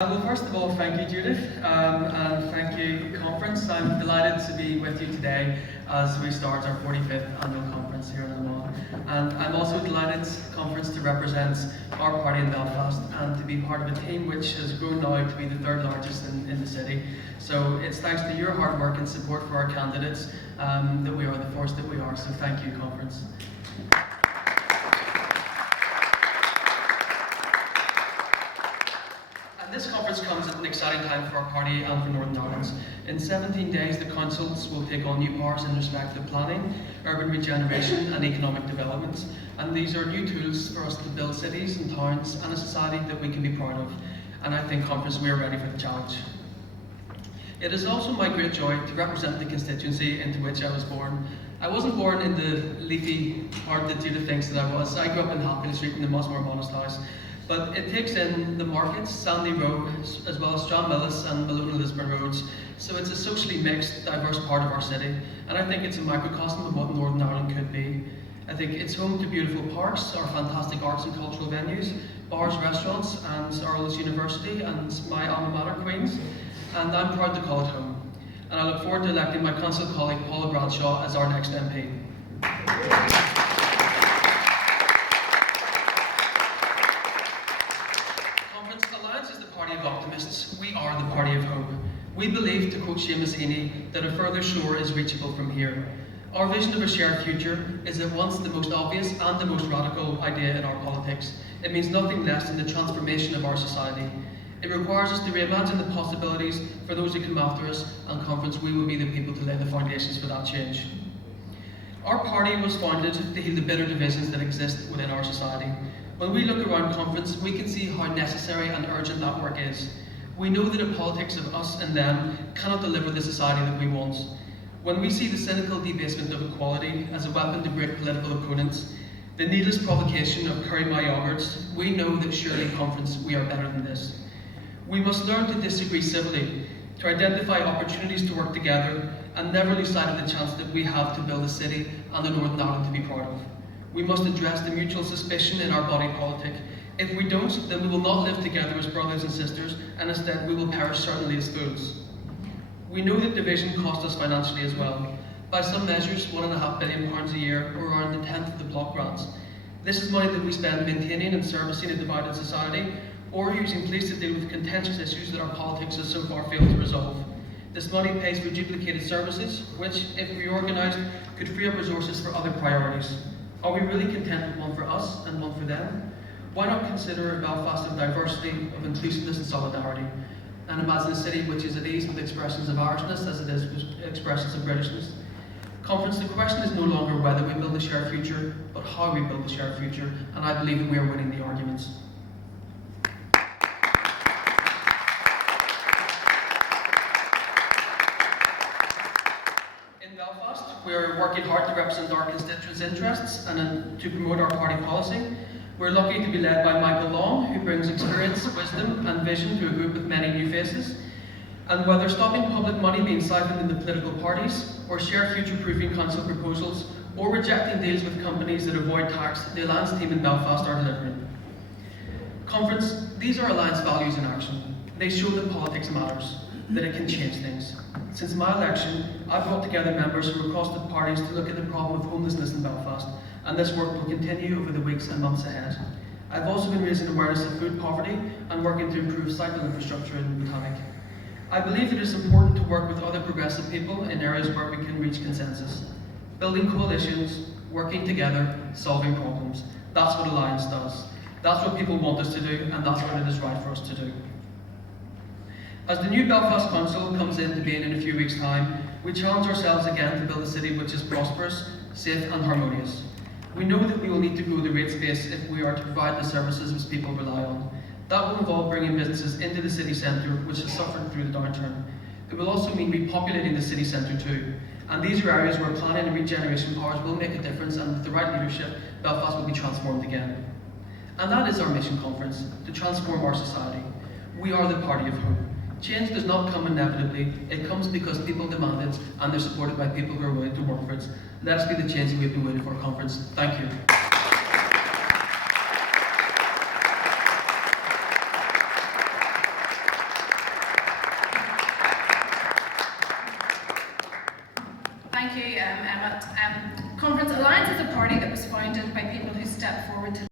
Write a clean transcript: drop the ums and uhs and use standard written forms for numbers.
Well, first of all, thank you, Judith, and thank you, conference. I'm delighted to be with you today as we start our 45th annual conference here in Armagh. And I'm also delighted, conference, to represent our party in Belfast and to be part of a team which has grown now to be the third largest in the city. So it's thanks to your hard work and support for our candidates that we are the force that we are. So thank you, conference. This conference comes at an exciting time for our party and for Northern Ireland. In 17 days, the councils will take on new powers in respect of planning, urban regeneration and economic development. And these are new tools for us to build cities and towns and a society that we can be proud of. And I think, conference, we are ready for the challenge. It is also my great joy to represent the constituency into which I was born. I wasn't born in the leafy part that Judith thinks that I was. I grew up in Happy Street in the Musmore Honest House. But it takes in the markets, Sandy Road, as well as Stranmillis and Malone Lisburn roads. So it's a socially mixed, diverse part of our city. And I think it's a microcosm of what Northern Ireland could be. I think it's home to beautiful parks, our fantastic arts and cultural venues, bars, restaurants, and our Earls University and my alma mater, Queen's. And I'm proud to call it home. And I look forward to electing my council colleague, Paula Bradshaw, as our next MP. Of optimists, we are the party of hope. We believe, to quote Seamus Heaney, that a further shore is reachable from here. Our vision of a shared future is at once the most obvious and the most radical idea in our politics. It means nothing less than the transformation of our society. It requires us to reimagine the possibilities for those who come after us, and, conference, we will be the people to lay the foundations for that change. Our party was founded to heal the bitter divisions that exist within our society. When we look around, conference, we can see how necessary and urgent that work is. We know that a politics of us and them cannot deliver the society that we want. When we see the cynical debasement of equality as a weapon to break political opponents, the needless provocation of curry my yogurts, we know that surely, conference, we are better than this. We must learn to disagree civilly, to identify opportunities to work together, and never lose sight of the chance that we have to build a city and a Northern Ireland to be proud of. We must address the mutual suspicion in our body politic. If we don't, then we will not live together as brothers and sisters, and instead we will perish certainly as fools. We know that division costs us financially as well. By some measures, £1.5 billion a year, or around a tenth of the block grants. This is money that we spend maintaining and servicing a divided society, or using police to deal with contentious issues that our politics has so far failed to resolve. This money pays for duplicated services, which, if reorganised, could free up resources for other priorities. Are we really content with one for us and one for them? Why not consider a Belfast of diversity, of inclusiveness and solidarity, and imagine a city which is at ease with expressions of Irishness as it is with expressions of Britishness? Conference, the question is no longer whether we build a shared future, but how we build a shared future, and I believe that we are winning the arguments. We are working hard to represent our constituents' interests and to promote our party policy. We're lucky to be led by Michael Long, who brings experience, wisdom and vision to a group with many new faces. And whether stopping public money being siphoned into political parties, or share future-proofing council proposals, or rejecting deals with companies that avoid tax, the Alliance team in Belfast are delivering. Conference, these are Alliance values in action. They show that politics matters, that it can change things. Since my election, I've brought together members from across the parties to look at the problem of homelessness in Belfast, and this work will continue over the weeks and months ahead. I've also been raising awareness of food poverty and working to improve cycle infrastructure in Botanic. I believe it is important to work with other progressive people in areas where we can reach consensus. Building coalitions, working together, solving problems. That's what Alliance does. That's what people want us to do, and that's what it is right for us to do. As the new Belfast Council comes into being in a few weeks' time, we challenge ourselves again to build a city which is prosperous, safe and harmonious. We know that we will need to grow the rate space if we are to provide the services which people rely on. That will involve bringing businesses into the city centre, which has suffered through the downturn. It will also mean repopulating the city centre too. And these are areas where planning and regeneration powers will make a difference, and with the right leadership, Belfast will be transformed again. And that is our mission, conference, to transform our society. We are the party of hope. Change does not come inevitably, it comes because people demand it and they're supported by people who are willing to work for it. Let us be the change that we've been waiting for, conference. Thank you. Thank you, Emmett. Conference Alliance is a party that was founded by people who stepped forward to